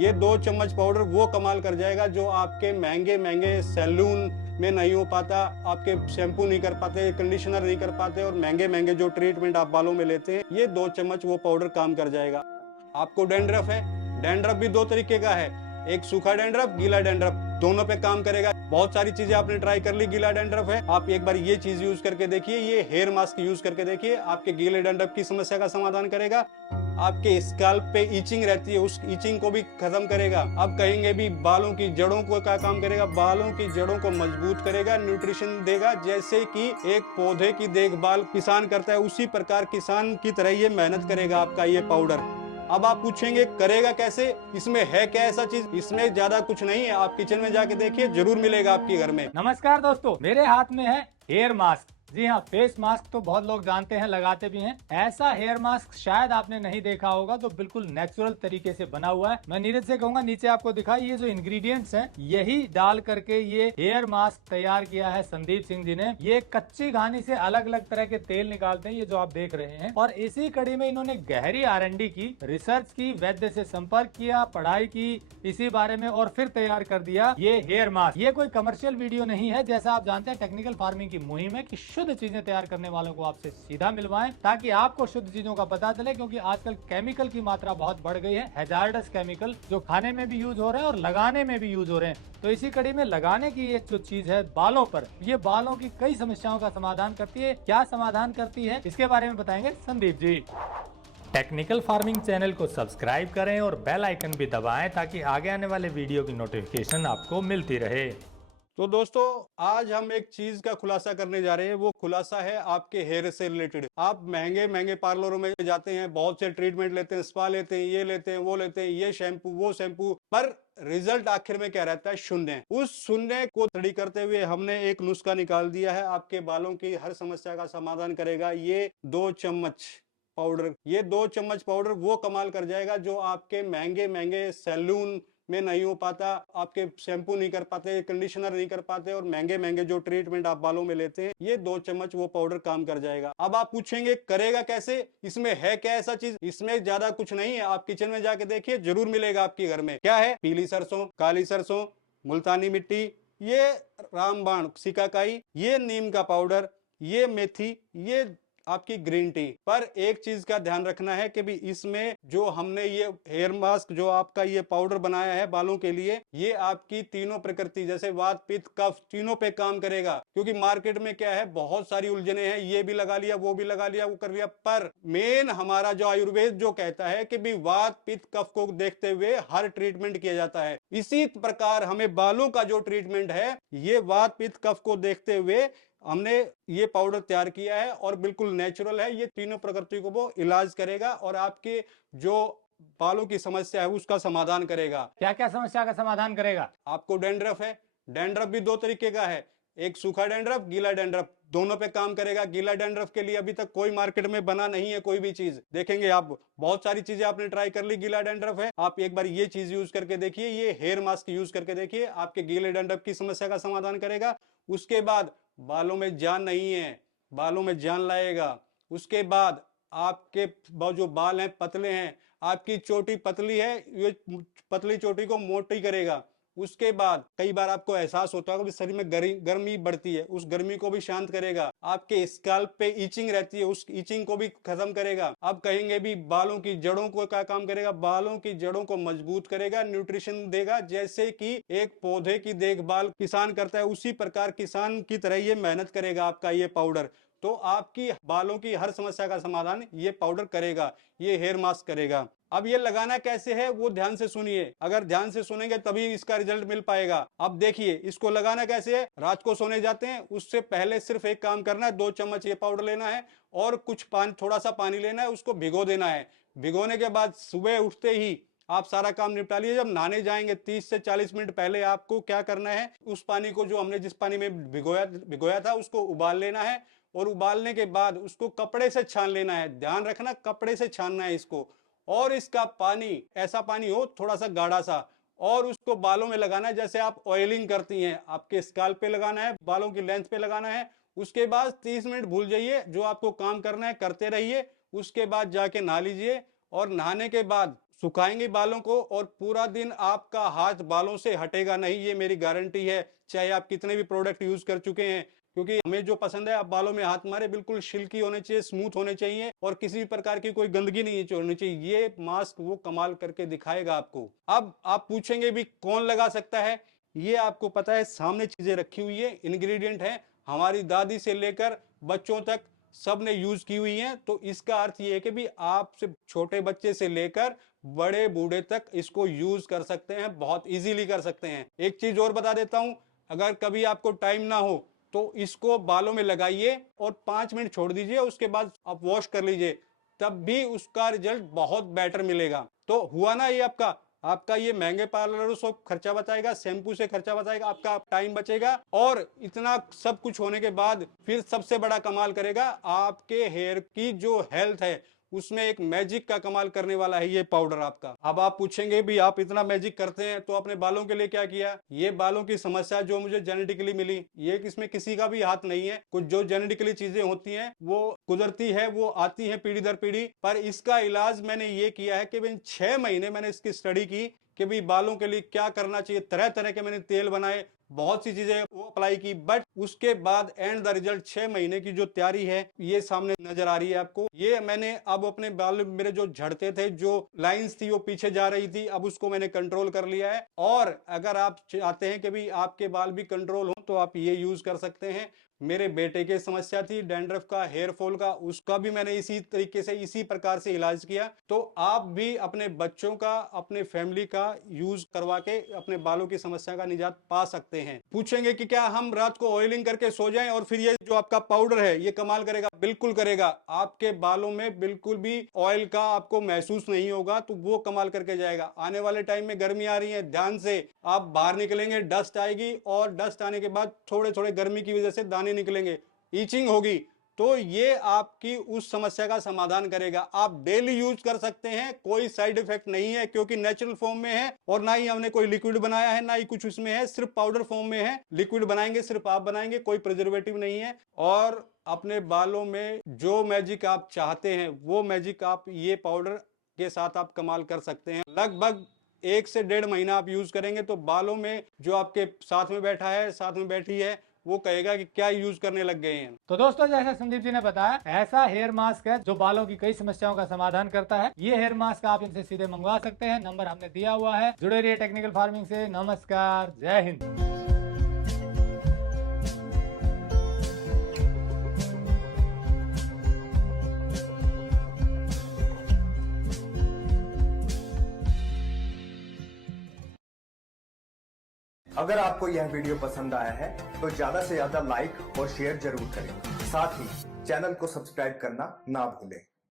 ये 2 चम्मच पाउडर वो कमाल कर जाएगा जो आपके महंगे महंगे सैलून में नहीं हो पाता, आपके शैम्पू नहीं कर पाते, कंडीशनर नहीं कर पाते, और महंगे महंगे जो ट्रीटमेंट आप बालों में लेते हैं, ये 2 चम्मच वो पाउडर काम कर जाएगा। आपको डैंड्रफ है, डैंड्रफ भी 2 तरीके का है, एक सूखा डैंड्रफ, गीला डैंड्रफ, दोनों पे काम करेगा। बहुत सारी चीजें आपने ट्राई कर ली, गीला डैंड्रफ है, आप एक बार ये चीज यूज करके देखिए, ये हेयर मास्क यूज करके देखिए, आपके गीले डैंड्रफ की समस्या का समाधान करेगा। आपके स्कैल्प पे इचिंग रहती है, उस इचिंग को भी खत्म करेगा। आप कहेंगे भी बालों की जड़ों को क्या काम करेगा, बालों की जड़ों को मजबूत करेगा, न्यूट्रिशन देगा। जैसे कि एक पौधे की देखभाल किसान करता है, उसी प्रकार किसान की तरह ये मेहनत करेगा आपका ये पाउडर। अब आप पूछेंगे करेगा कैसे, इसमें है क्या ऐसा चीज, इसमें ज्यादा कुछ नहीं है, आप किचन में जाके देखिए, जरूर मिलेगा आपके घर में। नमस्कार दोस्तों, मेरे हाथ में है हेयर मास्क। जी हाँ, फेस मास्क तो बहुत लोग जानते हैं, लगाते भी हैं। ऐसा हेयर मास्क शायद आपने नहीं देखा होगा, तो बिल्कुल नेचुरल तरीके से बना हुआ है। मैं नीरज से कहूंगा नीचे आपको दिखाई, ये जो इंग्रेडिएंट्स हैं यही डाल करके ये हेयर मास्क तैयार किया है संदीप सिंह जी ने। ये कच्ची घानी से अलग अलग तरह के तेल निकालते हैं, ये जो आप देख रहे हैं, और इसी कड़ी में इन्होंने गहरी R&D की, रिसर्च की, वैद्य से संपर्क किया, पढ़ाई की इसी बारे में, और फिर तैयार कर दिया ये हेयर मास्क। ये कोई कमर्शियल वीडियो नहीं है, जैसा आप जानते हैं टेक्निकल फार्मिंग की मुहिम है कि शुद्ध चीजें तैयार करने वालों को आपसे सीधा मिलवाएं, ताकि आपको शुद्ध चीजों का पता चले। क्योंकि आजकल केमिकल की मात्रा बहुत बढ़ गई है, हैजार्डस केमिकल जो खाने में भी यूज हो रहे हैं और लगाने में भी यूज हो रहे हैं। तो इसी कड़ी में लगाने की एक जो चीज है बालों पर, ये बालों की कई समस्याओं का समाधान करती है। क्या समाधान करती है, इसके बारे में बताएंगे Sandeep ji. Technical farming channel को सब्सक्राइब करें और बेल आइकन भी दबाएं, ताकि आगे आने वाले वीडियो की नोटिफिकेशन आपको मिलती रहे। तो दोस्तों, आज हम एक चीज का खुलासा करने जा रहे हैं। वो खुलासा है आपके हेयर से रिलेटेड। आप महंगे महंगे पार्लरों में जाते हैं, बहुत से ट्रीटमेंट लेते हैं, स्पा लेते हैं, ये लेते हैं, वो लेते हैं, ये शैम्पू वो शैम्पू, पर रिजल्ट आखिर में क्या रहता है, शून्य। उस शून्य को स्टडी करते हुए हमने एक नुस्खा निकाल दिया है, आपके बालों की हर समस्या का समाधान करेगा ये 2 चम्मच पाउडर। ये 2 चम्मच पाउडर वो कमाल कर जाएगा जो आपके महंगे महंगे सैलून में नहीं हो पाता, आपके शैम्पू नहीं कर पाते, कंडीशनर नहीं कर पाते, और महंगे महंगे जो ट्रीटमेंट आप बालों में लेते हैं, ये 2 चम्मच वो पाउडर काम कर जाएगा। अब आप पूछेंगे करेगा कैसे, इसमें है क्या ऐसा चीज, इसमें ज्यादा कुछ नहीं है, आप किचन में जाके देखिए, जरूर मिलेगा आपके घर में। क्या है, पीली सरसों, काली सरसों, मुल्तानी मिट्टी, ये रामबाण, सिकाकाई, ये नीम का पाउडर, ये मेथी, ये आपकी ग्रीन टी। पर एक चीज का ध्यान रखना है कि भी इसमें जो हमने ये हेयर मास्क, जो आपका ये पाउडर बनाया है बालों के लिए, ये आपकी तीनों प्रकृति जैसे वात पित्त कफ तीनों पे काम करेगा। क्योंकि मार्केट में क्या है, बहुत सारी उलझने हैं, ये भी लगा लिया, वो भी लगा लिया, वो कर लिया, पर मेन हमारा जो आयुर्वेद जो कहता है कि भी वात पित्त कफ को देखते हुए हर ट्रीटमेंट किया जाता है। इसी प्रकार हमें बालों का जो ट्रीटमेंट है, ये वात पित्त कफ को देखते हुए हमने ये पाउडर तैयार किया है, और बिल्कुल नेचुरल है। ये तीनों प्रकृति को वो इलाज करेगा और आपके जो बालों की समस्या है उसका समाधान करेगा। क्या क्या समस्या का समाधान करेगा? आपको डैंड्रफ है, डैंड्रफ भी 2 तरीके का है, एक सूखा डैंड्रफ, गीला डैंड्रफ, दोनों पे काम करेगा। गीला डैंड्रफ के लिए अभी तक कोई मार्केट में बना नहीं है कोई भी चीज, देखेंगे आप, बहुत सारी चीजें आपने ट्राई कर ली, गीला डैंड्रफ है, आप एक बार ये चीज यूज करके देखिए, ये हेयर मास्क यूज करके देखिए, आपके गीले डैंड्रफ की समस्या का समाधान करेगा। उसके बाद बालों में जान नहीं है, बालों में जान लाएगा। उसके बाद आपके जो बाल हैं पतले हैं, आपकी चोटी पतली है, ये पतली चोटी को मोटी करेगा। उसके बाद कई बार आपको एहसास होता है कि शरीर में गर्मी बढ़ती है, उस गर्मी को भी शांत करेगा। आपके स्कैल्प पे इचिंग रहती है, उस इचिंग को भी खत्म करेगा। आप कहेंगे भी बालों की जड़ों को क्या काम करेगा, बालों की जड़ों को मजबूत करेगा, न्यूट्रिशन देगा। जैसे कि एक पौधे की देखभाल किसान करता है, उसी प्रकार किसान की तरह ये मेहनत करेगा आपका ये पाउडर। तो आपकी बालों की हर समस्या का समाधान ये पाउडर करेगा, ये हेयर मास्क करेगा। अब ये लगाना कैसे है वो ध्यान से सुनिए, अगर ध्यान से सुनेंगे तभी इसका रिजल्ट मिल पाएगा। अब देखिए इसको लगाना कैसे है। रात को सोने जाते हैं उससे पहले सिर्फ एक काम करना है, 2 चम्मच ये पाउडर लेना है और कुछ पानी, थोड़ा सा पानी लेना है, उसको भिगो देना है। भिगोने के बाद सुबह उठते ही आप सारा काम निपटा लीजिए। जब नहाने जाएंगे 30 से 40 मिनट पहले आपको क्या करना है, उस पानी को जो हमने जिस पानी में भिगोया था उसको उबाल लेना है, और उबालने के बाद उसको कपड़े से छान लेना है। ध्यान रखना, कपड़े से छानना है इसको, और इसका पानी ऐसा पानी हो थोड़ा सा गाढ़ा सा, और उसको बालों में लगाना है जैसे आप ऑयलिंग करती हैं, आपके स्कैल्प पे लगाना है, बालों की लेंथ पे लगाना है। उसके बाद 30 मिनट भूल जाइए, जो आपको काम करना है करते रहिए। उसके बाद जाके नहा लीजिए, और नहाने के बाद सुखाएंगे बालों को और पूरा दिन आपका हाथ बालों से हटेगा नहीं, ये मेरी गारंटी है, चाहे आप कितने भी प्रोडक्ट यूज कर चुके हैं। क्योंकि हमें जो पसंद है, आप बालों में हाथ मारे, बिल्कुल सिल्की होने चाहिए, स्मूथ होने चाहिए और किसी भी प्रकार की कोई गंदगी नहीं होनी चाहिए। ये मास्क वो कमाल करके दिखाएगा आपको। अब आप पूछेंगे भी कौन लगा सकता है, ये आपको पता है, सामने चीजें रखी हुई है, इंग्रेडिएंट है, हमारी दादी से लेकर बच्चों तक सब ने यूज की हुई है। तो इसका अर्थ ये है कि भी आप से छोटे बच्चे से लेकर बड़े बूढ़े तक इसको यूज कर सकते हैं, बहुत इजीली कर सकते हैं। एक चीज और बता देता हूं, अगर कभी आपको टाइम ना हो तो इसको बालों में लगाइए और 5 मिनट छोड़ दीजिए, उसके बाद आप वॉश कर लीजिए, तब भी उसका रिजल्ट बहुत बेटर मिलेगा। तो हुआ ना ये आपका ये महंगे पार्लरों से खर्चा बचाएगा, शैम्पू से खर्चा बचाएगा, आपका टाइम बचेगा और इतना सब कुछ होने के बाद फिर सबसे बड़ा कमाल करेगा, आपके हेयर की जो हेल्थ है उसमें एक मैजिक का कमाल करने वाला है ये पाउडर आपका। अब आप पूछेंगे भी आप इतना मैजिक करते हैं तो अपने बालों के लिए क्या किया? ये बालों की समस्या जो मुझे जेनेटिकली मिली, ये इसमें किसी का भी हाथ नहीं है। कुछ जो जेनेटिकली चीजें होती हैं वो कुदरती है, वो आती है पीढ़ी दर पीढ़ी, पर इसका इलाज मैंने ये किया है कि 6 महीने मैंने इसकी स्टडी की कि भाई बालों के लिए क्या करना चाहिए। तरह तरह के मैंने तेल बनाए, बहुत सी चीजें वो अप्लाई की, बट उसके बाद एंड द रिजल्ट 6 महीने की जो तैयारी है ये सामने नजर आ रही है आपको। ये मैंने अब अपने बाल, मेरे जो झड़ते थे, जो लाइंस थी वो पीछे जा रही थी, अब उसको मैंने कंट्रोल कर लिया है। और अगर आप चाहते हैं कि भाई आपके बाल भी कंट्रोल हो तो आप ये यूज कर सकते हैं। मेरे बेटे की समस्या थी डैंड्रफ का, हेयर फॉल का, उसका भी मैंने इसी तरीके से, इसी प्रकार से इलाज किया। तो आप भी अपने बच्चों का, अपने फैमिली का यूज करवा के अपने बालों की समस्या का निजात पा सकते हैं। पूछेंगे कि क्या हम रात को ऑयलिंग करके सो जाएं और फिर ये जो आपका पाउडर है ये कमाल करेगा? बिल्कुल करेगा। आपके बालों में बिल्कुल भी ऑयल का आपको महसूस नहीं होगा, तो वो कमाल करके जाएगा। आने वाले टाइम में गर्मी आ रही है, ध्यान से आप बाहर निकलेंगे, डस्ट आएगी और डस्ट आने के बाद थोड़े थोड़े गर्मी की वजह से दाने निकलेंगे, ईचिंग होगी, तो ये आपकी उस समस्या का समाधान करेगा। आप डेली यूज कर सकते हैं, कोई साइड इफेक्ट नहीं है क्योंकि नेचुरल फॉर्म में है और ना ही हमने कोई लिक्विड बनाया है, ना ही कुछ उसमें है, सिर्फ पाउडर फॉर्म में है। लिक्विड बनाएंगे सिर्फ आप बनाएंगे, कोई प्रिजर्वेटिव नहीं है। और अपने बालों में जो मैजिक आप चाहते हैं वो मैजिक आप ये पाउडर के साथ आप कमाल कर सकते हैं। लगभग 1 से 1.5 महीना आप यूज करेंगे तो बालों में जो आपके साथ में बैठा है, साथ में बैठी है, वो कहेगा कि क्या यूज करने लग गए हैं। तो दोस्तों, जैसा संदीप जी ने बताया, ऐसा हेयर मास्क है जो बालों की कई समस्याओं का समाधान करता है। ये हेयर मास्क आप इनसे सीधे मंगवा सकते हैं, नंबर हमने दिया हुआ है। जुड़े रहिए टेक्निकल फार्मिंग से। नमस्कार, जय हिंद। अगर आपको यह वीडियो पसंद आया है तो ज्यादा से ज्यादा लाइक और शेयर जरूर करें। साथ ही चैनल को सब्सक्राइब करना ना भूलें।